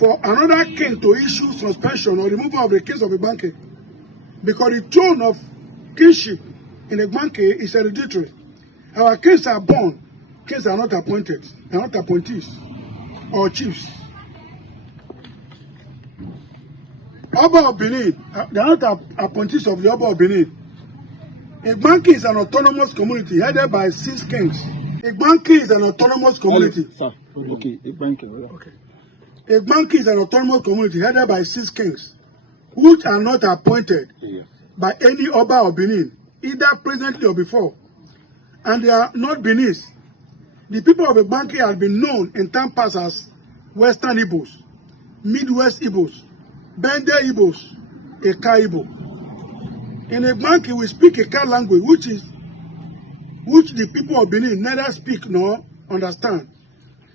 for another king to issue suspension or removal of the case of Igbanke, because the throne of kingship in Igbanke is hereditary. Our kings are born, kings are not appointed, they are not appointees or chiefs. Oba of Benin, they are not appointees of the Oba of Benin. Igbanke is an autonomous community headed by 6 kings. Igbanke is an autonomous community. Sir, okay, Igbanke. Okay. Igbanke is an autonomous community headed by 6 kings, which are not appointed by any Oba of Benin, either presently or before. And they are not Benis. The people of Igbanke have been known in time past as Western Igbos, Midwest Igbos, Bende Igbos, Eka Igbo. In Igbanke, we speak Eka language, which the people of Benin neither speak nor understand.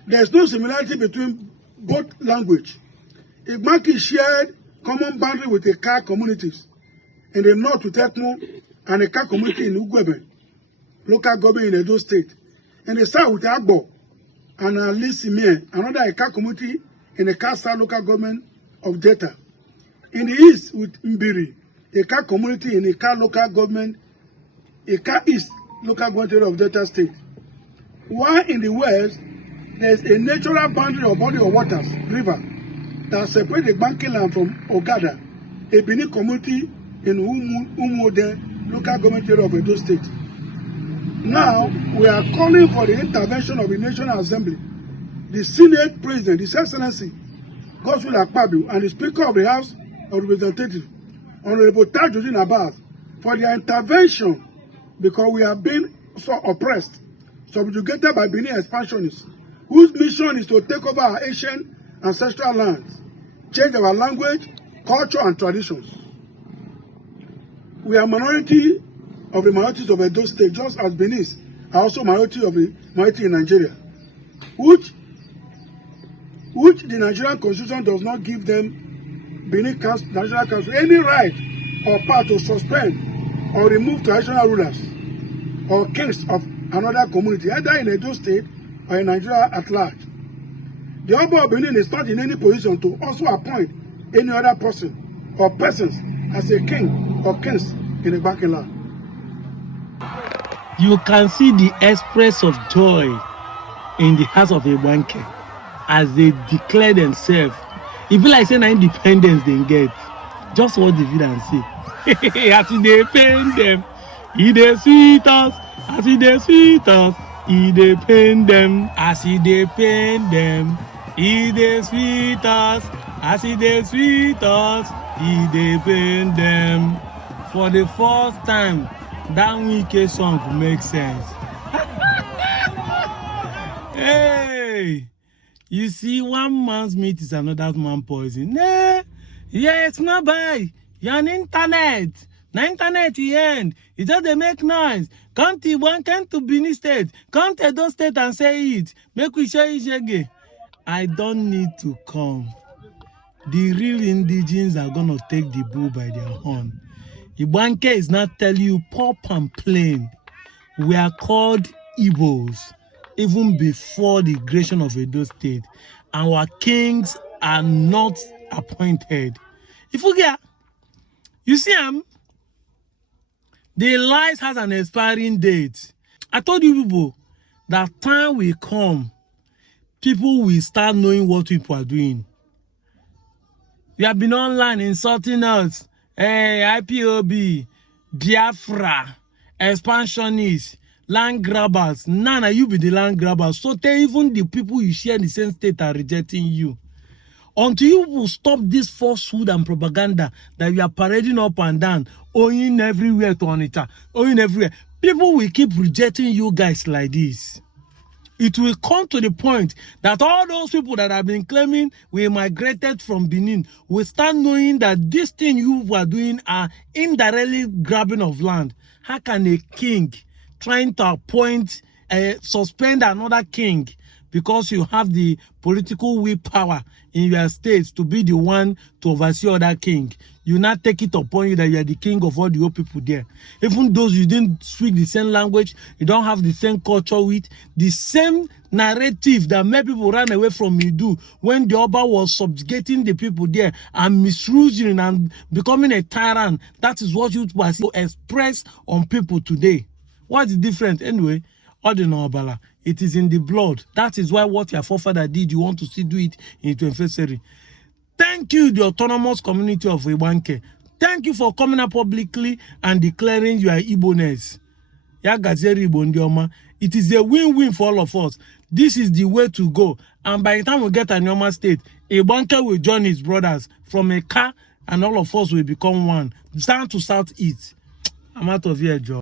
There is no similarity between both language. Igbanke shared common boundary with Eka communities in the north with Ekmo and Eka community in Ugwebe, local government in Edo State. In the south with Agbo and Alisimie, another Eka community in the Kasa local government of Delta. In the east with Mbiri, Eka community in Eka local government, Eka East local government of Delta State. While in the west, there is a natural boundary or body of waters, river, that separates the Igbanke land from Ogada, a Benin community in Umode local government area of Edo State. Now, we are calling for the intervention of the National Assembly, the Senate President, His Excellency, Godswill Akpabio, and the Speaker of the House of Representatives, Honorable Tajuddin Abbas, for their intervention, because we have been so oppressed, subjugated by Benin expansionists, whose mission is to take over our ancient ancestral lands, change our language, culture, and traditions. We are minority of the minorities of Edo State, just as Benin are also minority of the minority in Nigeria, which the Nigerian Constitution does not give them, Benin National Council, any right or power to suspend or remove traditional rulers or kings of another community, either in Edo State or in Nigeria at large. The Oba of Benin is not in any position to also appoint any other person or persons as a king or kings in the Igbanke land. You can see the express of joy in the hearts of Igbanke as they declare themselves. It be like saying independence they get. Just what the villain say. As they pain them, they sweet us. As they sweet us, they pain them. As they pain them, they sweet us. As they sweet us, they pain them. For the first time, that wicked song makes sense. Hey, you see, one man's meat is another man's poison. Nah, yeah, it's not by. You're on internet. The internet the end. It just they make noise. Come to one, come to Benin State. Come to Edo State and say it. Make we share it again. I don't need to come. The real indigenes are gonna take the bull by their horn. Igbanke is not telling you pop and plain. We are called Igbos even before the creation of Edo State. Our kings are not appointed. If you get, you see the lies has an expiring date. I told you people that time will come, people will start knowing what people are doing. You have been online insulting us. Hey, IPOB, Biafra, expansionists, land grabbers. None of you be the land grabbers. So even the people you share in the same state are rejecting you. Until you will stop this falsehood and propaganda that you are parading up and down, owing everywhere to Onitsha, owing everywhere, people will keep rejecting you guys like this. It will come to the point that all those people that have been claiming we migrated from Benin will start knowing that this thing you are doing are indirectly grabbing of land. How can a king trying to appoint, suspend another king because you have the political willpower in your states to be the one to oversee other king. You not take it upon you that you are the king of all the old people there. Even those you didn't speak the same language, you don't have the same culture with, the same narrative that made people run away from Idu when the Oba was subjugating the people there and misusing and becoming a tyrant. That is what you was expressed on people today. What's the difference? Anyway, Obala, it is in the blood. That is why what your forefather did, you want to still do it in 21st century. Thank you, the autonomous community of Igbanke. Thank you for coming up publicly and declaring your Igboness. It is a win-win for all of us. This is the way to go. And by the time we get a normal state, Igbanke will join his brothers from a car, and all of us will become one. Down to southeast. I'm out of here, Joe.